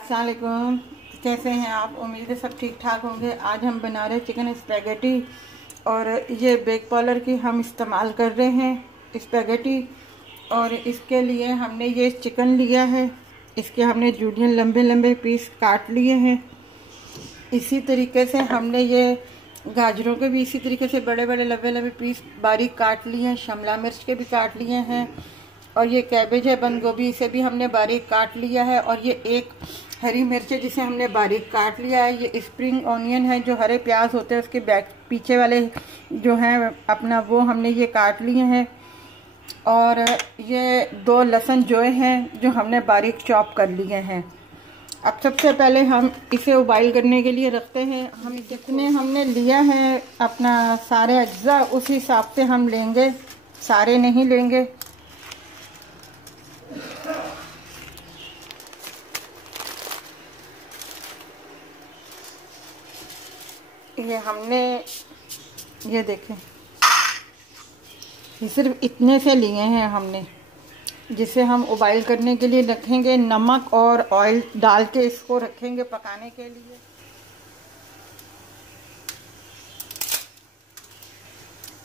अस्सलाम वालेकुम। कैसे हैं आप? उम्मीद है सब ठीक ठाक होंगे। आज हम बना रहे चिकन स्पैगेटी और ये बेक पार्लर की हम इस्तेमाल कर रहे हैं स्पैगेटी। और इसके लिए हमने ये चिकन लिया है, इसके हमने जूलियन लंबे लंबे पीस काट लिए हैं। इसी तरीके से हमने ये गाजरों के भी इसी तरीके से बड़े बड़े लंबे लंबे पीस बारीक काट लिए हैं। शिमला मिर्च के भी काट लिए हैं। और ये कैबेज है, बंद गोभी, इसे भी हमने बारीक काट लिया है। और ये एक हरी मिर्च है जिसे हमने बारीक काट लिया है। ये स्प्रिंग ऑनियन है, जो हरे प्याज होते हैं उसके बैक पीछे वाले जो हैं अपना, वो हमने ये काट लिए हैं। और ये 2 लहसुन जो हैं जो हमने बारीक चॉप कर लिए हैं। अब सबसे पहले हम इसे उबाइल करने के लिए रखते हैं। हम जितने हमने लिया है अपना सारे अज्जा, उस हिसाब से हम लेंगे, सारे नहीं लेंगे। ये हमने ये देखें, ये सिर्फ इतने से लिए हैं हमने, जिसे हम उबाइल करने के लिए रखेंगे। नमक और ऑयल डाल के इसको रखेंगे पकाने के लिए।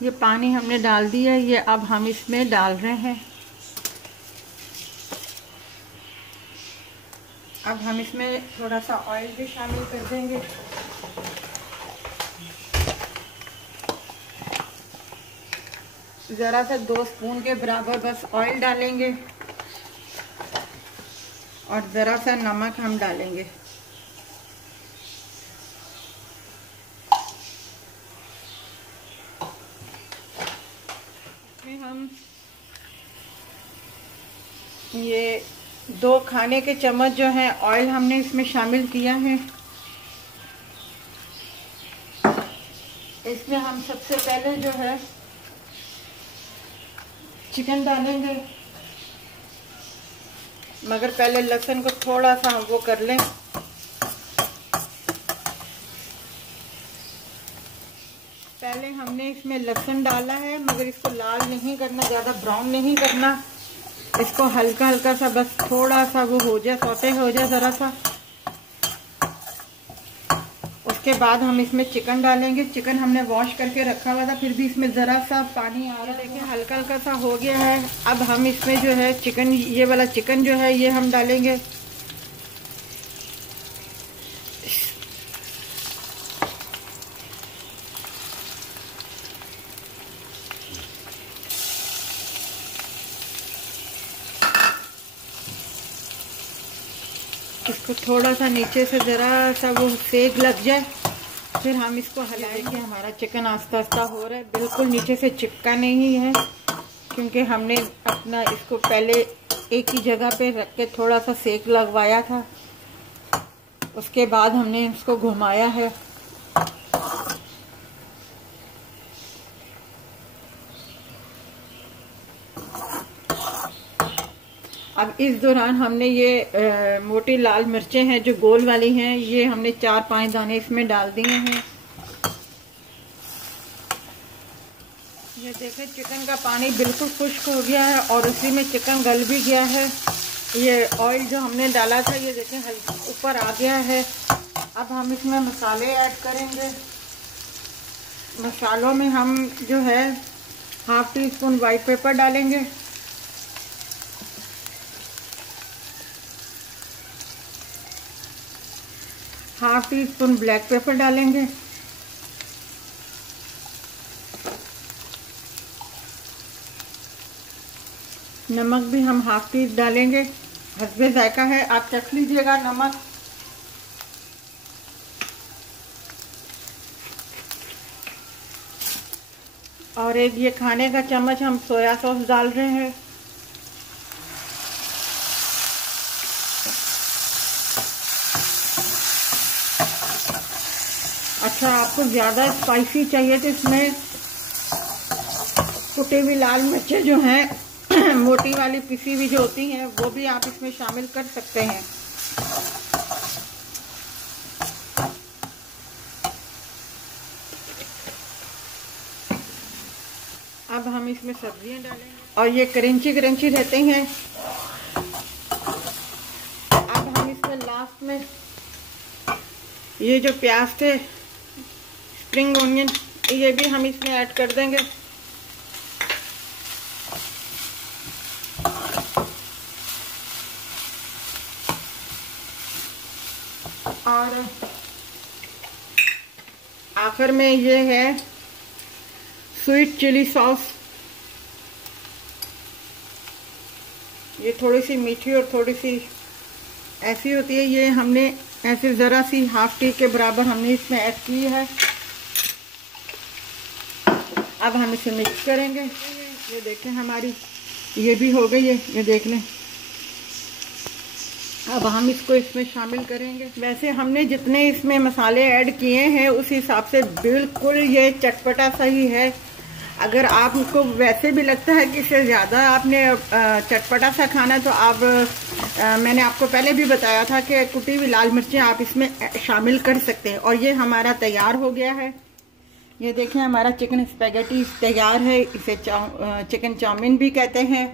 ये पानी हमने डाल दिया, ये अब हम इसमें डाल रहे हैं। अब हम इसमें थोड़ा सा ऑयल भी शामिल कर देंगे। ज़रा सा 2 स्पून के बराबर बस ऑयल डालेंगे और ज़रा सा नमक हम डालेंगे। इसमें हम ये 2 खाने के चम्मच जो है ऑयल हमने इसमें शामिल किया है। इसमें हम सबसे पहले जो है चिकन डालेंगे, मगर पहले लहसुन को थोड़ा सा हम वो कर लें। पहले हमने इसमें लहसुन डाला है, मगर इसको लाल नहीं करना, ज़्यादा ब्राउन नहीं करना। इसको हल्का हल्का सा बस थोड़ा सा वो हो जाए, सौते हो जाए ज़रा सा। उसके बाद हम इसमें चिकन डालेंगे। चिकन हमने वॉश करके रखा हुआ था, फिर भी इसमें ज़रा सा पानी आ रहा है। देखिए हल्का हल्का सा हो गया है। अब हम इसमें जो है चिकन, ये वाला चिकन जो है ये हम डालेंगे। इसको थोड़ा सा नीचे से ज़रा सा वो सेक लग जाए, फिर हम इसको हिलाएंगे। हमारा चिकन आस्ता आस्ता हो रहा है, बिल्कुल नीचे से चिपका नहीं है, क्योंकि हमने अपना इसको पहले एक ही जगह पे रख के थोड़ा सा सेक लगवाया था। उसके बाद हमने इसको घुमाया है। अब इस दौरान हमने ये मोटी लाल मिर्चें हैं जो गोल वाली हैं, ये हमने 4-5 दाने इसमें डाल दिए हैं। ये देखें चिकन का पानी बिल्कुल खुश्क हो गया है और उसी में चिकन गल भी गया है। ये ऑयल जो हमने डाला था ये देखें ऊपर आ गया है। अब हम इसमें मसाले ऐड करेंगे। मसालों में हम जो है 1/2 टीस्पून वाइट पेपर डालेंगे, 1/2 टीस्पून ब्लैक पेपर डालेंगे, नमक भी हम 1/2 टीस्पून डालेंगे। हस्बे जायका है, आप चख लीजिएगा नमक। और एक ये खाने का चम्मच हम सोया सॉस डाल रहे हैं। अच्छा, आपको ज़्यादा स्पाइसी चाहिए तो इसमें कुटी हुई लाल मिर्चें जो हैं मोटी वाली पिसी हुई जो होती हैं वो भी आप इसमें शामिल कर सकते हैं। अब हम इसमें सब्जियां डालेंगे और ये क्रंची क्रंची रहते हैं। अब हम इसमें लास्ट लास्ट में ये जो प्याज थे, स्प्रिंग ऑनियन, ये भी हम इसमें ऐड कर देंगे। और आखिर में ये है स्वीट चिली सॉस। ये थोड़ी सी मीठी और थोड़ी सी ऐसी होती है। ये हमने ऐसे ज़रा सी हाफ टी के बराबर हमने इसमें ऐड की है। अब हम इसे मिक्स करेंगे। ये देखें हमारी ये भी हो गई है, ये देख लें। अब हम इसको इसमें शामिल करेंगे। वैसे हमने जितने इसमें मसाले ऐड किए हैं उस हिसाब से बिल्कुल ये चटपटा सा ही है। अगर आपको वैसे भी लगता है कि इससे ज़्यादा आपने चटपटा सा खाना है तो आप मैंने आपको पहले भी बताया था कि कुटी हुई लाल मिर्चें आप इसमें शामिल कर सकते हैं। और ये हमारा तैयार हो गया है। ये देखें हमारा चिकन स्पैगेटी तैयार है। इसे चिकन चाउमीन भी कहते हैं।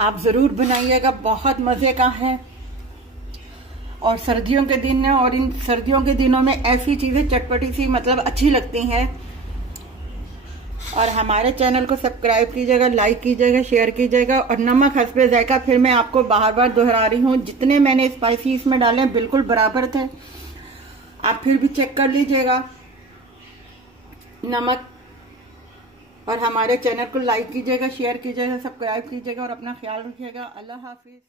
आप ज़रूर बनाइएगा, बहुत मज़े का है। और सर्दियों के दिन है और इन सर्दियों के दिनों में ऐसी चीज़ें चटपटी सी मतलब अच्छी लगती हैं। और हमारे चैनल को सब्सक्राइब कीजिएगा, लाइक कीजिएगा, शेयर कीजिएगा। और नमक हस्बे जायका फिर मैं आपको बार बार दोहरा रही हूँ, जितने मैंने स्पाइसी इसमें डाले बिल्कुल बराबर थे। आप फिर भी चेक कर लीजिएगा नमक। और हमारे चैनल को लाइक कीजिएगा, शेयर कीजिएगा, सब्सक्राइब कीजिएगा और अपना ख्याल रखिएगा। अल्लाह हाफिज।